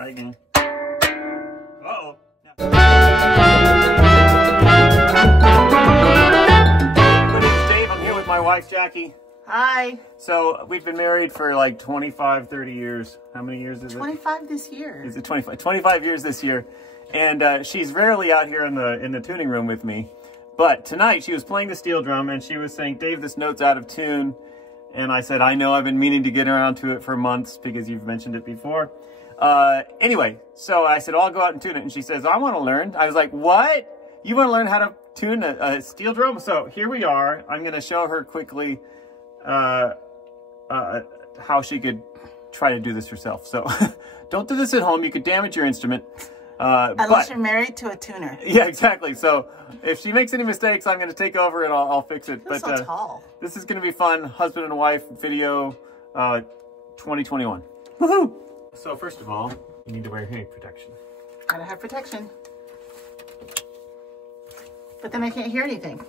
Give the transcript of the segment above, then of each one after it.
Try again. Uh-oh. My name's Dave. I'm here with my wife, Jackie. Hi. So we've been married for like 25, 30 years. How many years is it? 25 this year. Is it 25? 25 years this year. And she's rarely out here in the tuning room with me. But tonight she was playing the steel drum and she was saying, Dave, this note's out of tune. And I said, I know, I've been meaning to get around to it for months because you've mentioned it before. Anyway, so I said, I'll go out and tune it. And she says, I want to learn. I was like, what? You want to learn how to tune a steel drum? So here we are. I'm going to show her quickly how she could try to do this herself. So don't do this at home. You could damage your instrument. Unless you're married to a tuner. Yeah, exactly. So if she makes any mistakes, I'm going to take over and I'll fix it. You're so tall. This is going to be fun. Husband and wife video 2021. Woohoo! So first of all, you need to wear hearing protection. Gotta have protection. But then I can't hear anything.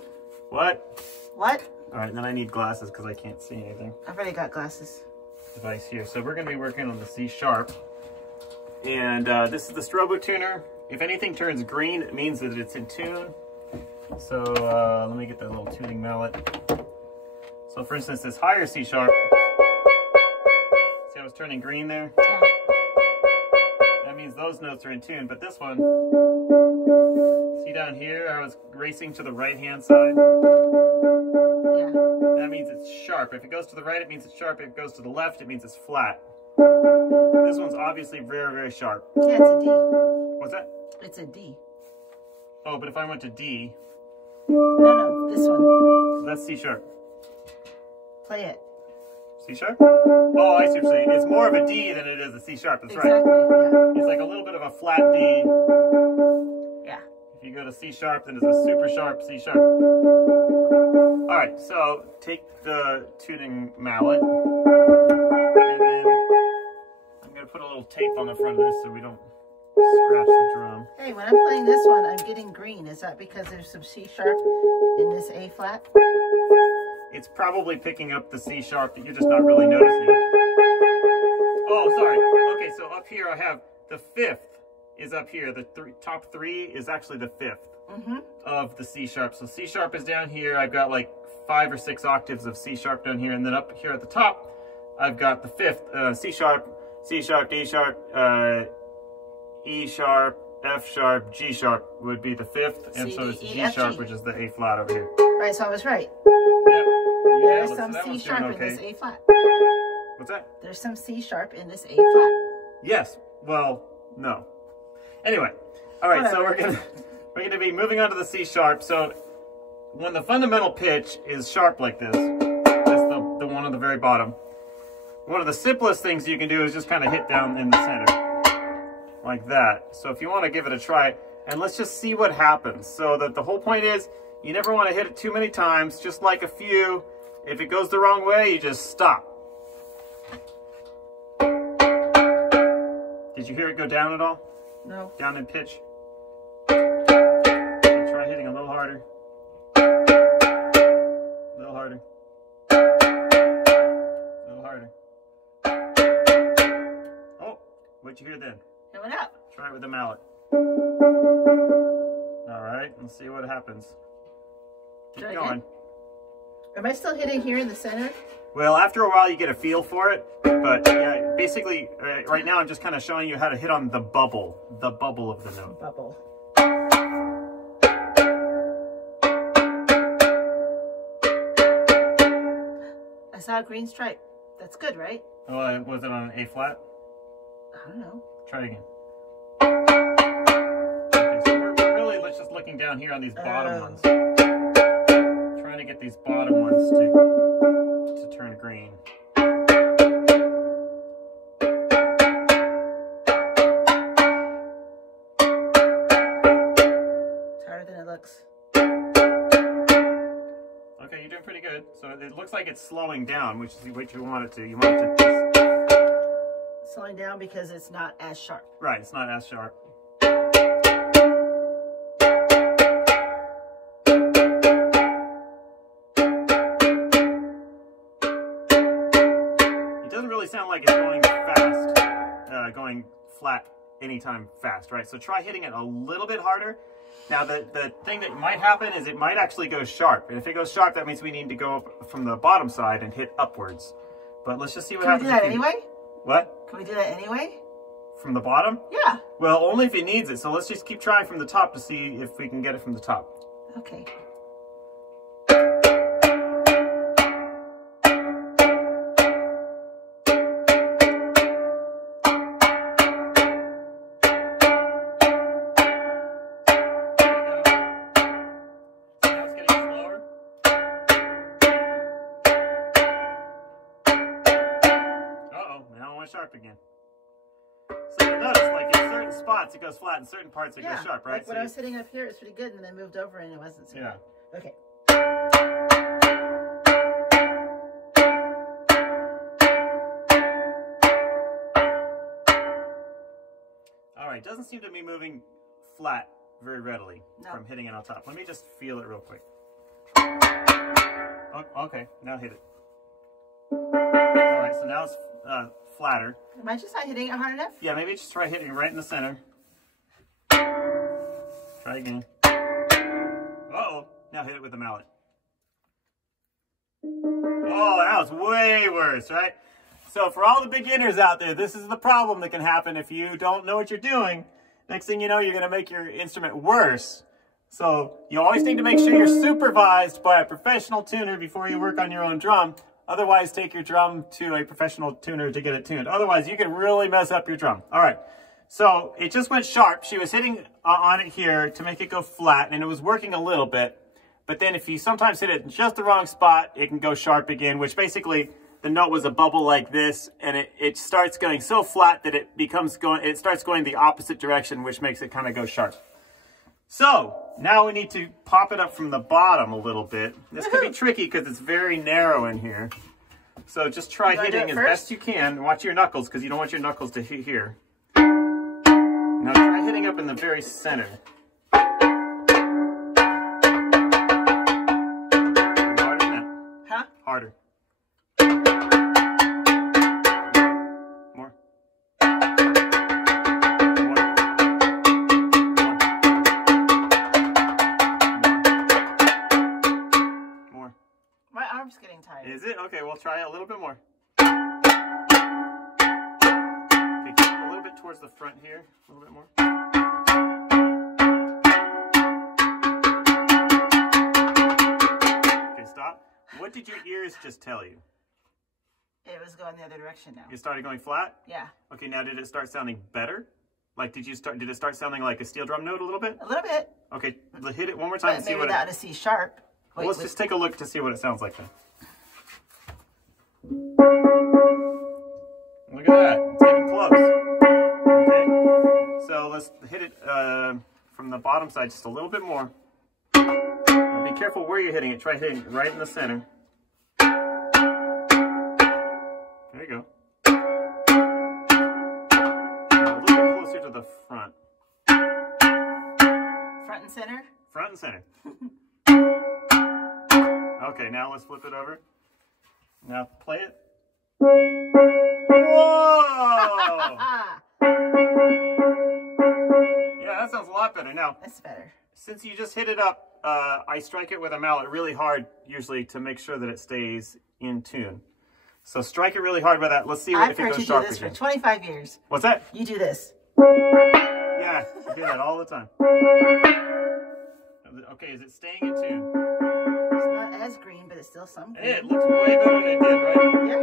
What? What? All right, then I need glasses because I can't see anything. I've already got glasses. Device here. So we're going to be working on the C sharp. And this is the strobo tuner. If anything turns green, it means that it's in tune. So let me get that little tuning mallet. So for instance, this higher C sharp, see how it's turning green there? Yeah. That means those notes are in tune, but this one, see down here, I was racing to the right-hand side? Yeah. That means it's sharp. If it goes to the right, it means it's sharp. If it goes to the left, it means it's flat. This one's obviously very, very sharp. Yeah, it's a D. What's that? It's a D. Oh, but if I went to D... No, this one. That's C sharp. Play it. C sharp? Oh, I see what you're saying. It's more of a D than it is a C sharp. That's exactly, right. Yeah. It's like a little bit of a flat D. Yeah. If you go to C sharp, then it's a super sharp C sharp. All right, so take the tuning mallet. And then I'm going to put a little tape on the front of this so we don't scratch the drum. Hey, when I'm playing this one, I'm getting green. Is that because there's some C sharp in this A flat? It's probably picking up the C sharp that you're just not really noticing it. Oh, sorry. Okay, so up here I have the fifth is up here. The top three is actually the fifth of the C sharp. So C sharp is down here. I've got like 5 or 6 octaves of C sharp down here. And then up here at the top, I've got the fifth, C sharp, D sharp, E sharp, F sharp, G sharp would be the fifth, and so it's G sharp, which is the A flat over here. Right, so I was right. Yep. There's some C sharp in this A flat. What's that? There's some C sharp in this A flat. Yes. Well, no. Anyway, all right. Whatever. So we're gonna be moving on to the C sharp. So when the fundamental pitch is sharp like this, that's the one on the very bottom. One of the simplest things you can do is just kind of hit down in the center. Like that. So if you want to give it a try, and let's just see what happens. So that the whole point is, you never want to hit it too many times, just like a few. If it goes the wrong way, you just stop. Did you hear it go down at all? No. Down in pitch? So try hitting a little harder. A little harder. A little harder. Oh, what'd you hear then? It went up. Try it with the mallet. All right, let's see what happens. Keep going. Am I still hitting here in the center? Well, after a while you get a feel for it, but yeah, basically right now I'm just kind of showing you how to hit on the bubble of the note. Bubble. I saw a green stripe. That's good, right? Oh, was it on an A flat? I don't know. Try it again. Okay, so we're really just looking down here on these bottom ones. Trying to get these bottom ones to turn green. It's harder than it looks. Okay, you're doing pretty good. So it looks like it's slowing down, which is what you want it to. You want it to Slowing down because it's not as sharp. right, it's not as sharp. It doesn't really sound like it's going fast, going flat anytime fast, right? So try hitting it a little bit harder. Now, the thing that might happen is it might actually go sharp. And if it goes sharp, that means we need to go up from the bottom side and hit upwards. But let's just see what happens. Can we do that anyway? What? Can we do that anyway? From the bottom? Yeah. Well, only if it needs it. So let's just keep trying from the top to see if we can get it from the top. Okay. Sharp again. So you'll notice, like in certain spots it goes flat, in certain parts it goes sharp, right? Like when I was sitting up here, it's pretty good, and then I moved over and it wasn't so good. Okay. All right, doesn't seem to be moving flat very readily from hitting it on top. Let me just feel it real quick. Oh, okay, now hit it. All right, so now it's flatter. Am I just not hitting it hard enough? Yeah, maybe just try hitting it right in the center. Try again. Uh-oh. Now hit it with the mallet. Oh, that was way worse, right? So for all the beginners out there, this is the problem that can happen if you don't know what you're doing. Next thing you know, you're going to make your instrument worse. So you always need to make sure you're supervised by a professional tuner before you work on your own drum. Otherwise, take your drum to a professional tuner to get it tuned. Otherwise, you can really mess up your drum. All right, so it just went sharp. She was hitting on it here to make it go flat, and it was working a little bit. But then if you sometimes hit it in just the wrong spot, it can go sharp again, which basically the note was a bubble like this, and it starts going so flat that it starts going the opposite direction, which makes it kind of go sharp. So now we need to pop it up from the bottom a little bit. This could be tricky because it's very narrow in here. So just try hitting as best you can. Watch your knuckles because you don't want your knuckles to hit here. Now try hitting up in the very center. Harder than that. Huh? Harder. Is it? Okay, we'll try a little bit more. Okay, a little bit towards the front here. A little bit more. Okay, stop. What did your ears just tell you? It was going the other direction now. It started going flat? Yeah. Okay, now did it start sounding better? Like, did it start sounding like a steel drum note a little bit? A little bit. Okay, hit it one more time and see what maybe that a C sharp. Well, let's just take a look to see what it sounds like then. Look at that, it's getting close. Okay, so let's hit it from the bottom side just a little bit more. Now be careful where you're hitting it. Try hitting it right in the center. There you go. Now a little bit closer to the front. Front and center? Front and center. Okay, now let's flip it over. Now play it. Whoa! Yeah, that sounds a lot better. Now, that's better. Since you just hit it up, I strike it with a mallet really hard, usually, to make sure that it stays in tune. So strike it really hard with that. Let's see if it goes sharp again. I've heard you do this for 25 years. What's that? You do this. Yeah, I do that all the time. Okay, is it staying in tune? It's not as green, but it's still some green. It looks way better than it did, right? Yeah.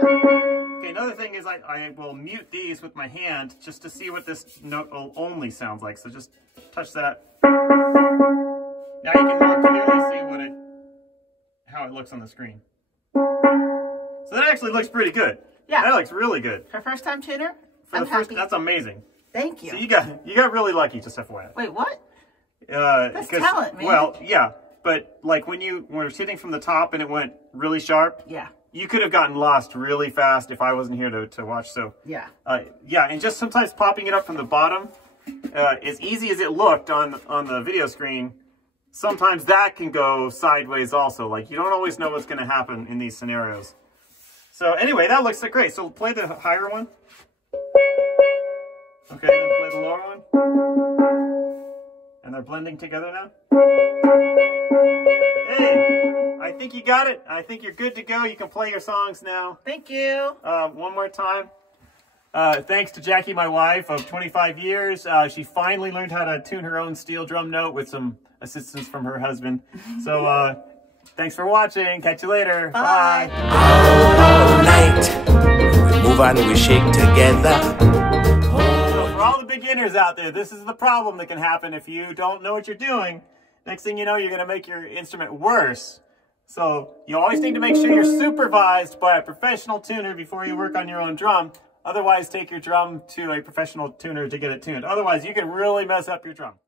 Okay, another thing is I will mute these with my hand just to see what this note only sounds like. So just touch that. Now you can more clearly see how it looks on the screen. So that actually looks pretty good. Yeah. That looks really good. For first time tuner, I'm happy. That's amazing. Thank you. So you got really lucky, just FYI. Wait, what? That's talent, man. Well, yeah, but like when you were hitting from the top and it went really sharp, yeah, you could have gotten lost really fast if I wasn't here to watch. So yeah, yeah, and just sometimes popping it up from the bottom, as easy as it looked on the video screen, sometimes that can go sideways also. Like you don't always know what's going to happen in these scenarios. So anyway, that looks great. So play the higher one. Okay, then play the lower one. And they're blending together now. Hey, I think you got it. I think you're good to go. You can play your songs now. Thank you. One more time. Thanks to Jackie, my wife of 25 years. She finally learned how to tune her own steel drum note with some assistance from her husband. So thanks for watching. Catch you later. Bye. All night, we move and we shake together. So for all the beginners out there, this is the problem that can happen if you don't know what you're doing. Next thing you know, you're going to make your instrument worse. So you always need to make sure you're supervised by a professional tuner before you work on your own drum. Otherwise, take your drum to a professional tuner to get it tuned. Otherwise, you can really mess up your drum.